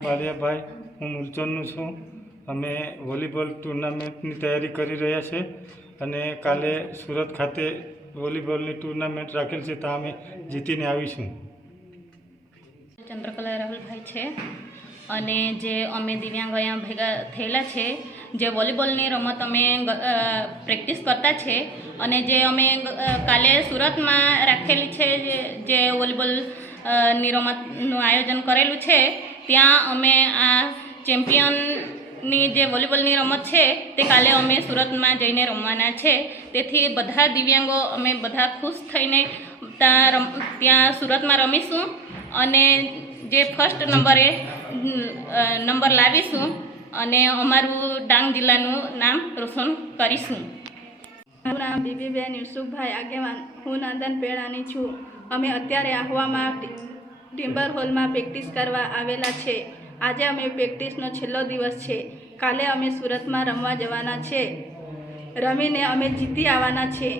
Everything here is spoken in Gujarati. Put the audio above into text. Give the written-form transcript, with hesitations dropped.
વાલિયાભાઈ, હું મૂલચંદનું છું. અમે વોલીબોલ ટુર્નામેન્ટની તૈયારી કરી રહ્યા છે અને કાલે સુરત ખાતે વોલીબોલની ટુર્નામેન્ટ રાખેલ છે, ત્યાં અમે જીતીને આવીશું. ચંદ્રકલા રાહુલભાઈ છે અને જે અમે દિવ્યાંગ અહીંયા ભેગા થયેલા છે, જે વોલીબોલની રમત અમે પ્રેક્ટિસ કરતા છે અને જે અમે કાલે સુરતમાં રાખેલી છે, જે વોલીબોલની રમતનું આયોજન કરેલું છે, ત્યાં અમે આ ચેમ્પિયનની જે વોલીબોલની રમત છે તે કાલે અમે સુરતમાં જઈને રમવાના છે. તેથી બધા દિવ્યાંગો અમે બધા ખુશ થઈને ત્યાં સુરતમાં રમીશું અને જે ફર્સ્ટ નંબર લાવીશું અને અમારું ડાંગ જિલ્લાનું નામ રોશન કરીશું. મારું નામ બીબીબેન યુસુફભાઈ આગેવાન, હું નંદન પેડાની છું. અમે અત્યારે આહવામાં ટિમ્બર હોલમાં પ્રેક્ટિસ કરવા આવેલા છે. આજે અમે પ્રેક્ટિસનો છેલ્લો દિવસ છે. કાલે અમે સુરતમાં રમવા જવાના છે. રમીને અમે જીતી આવવાના છે.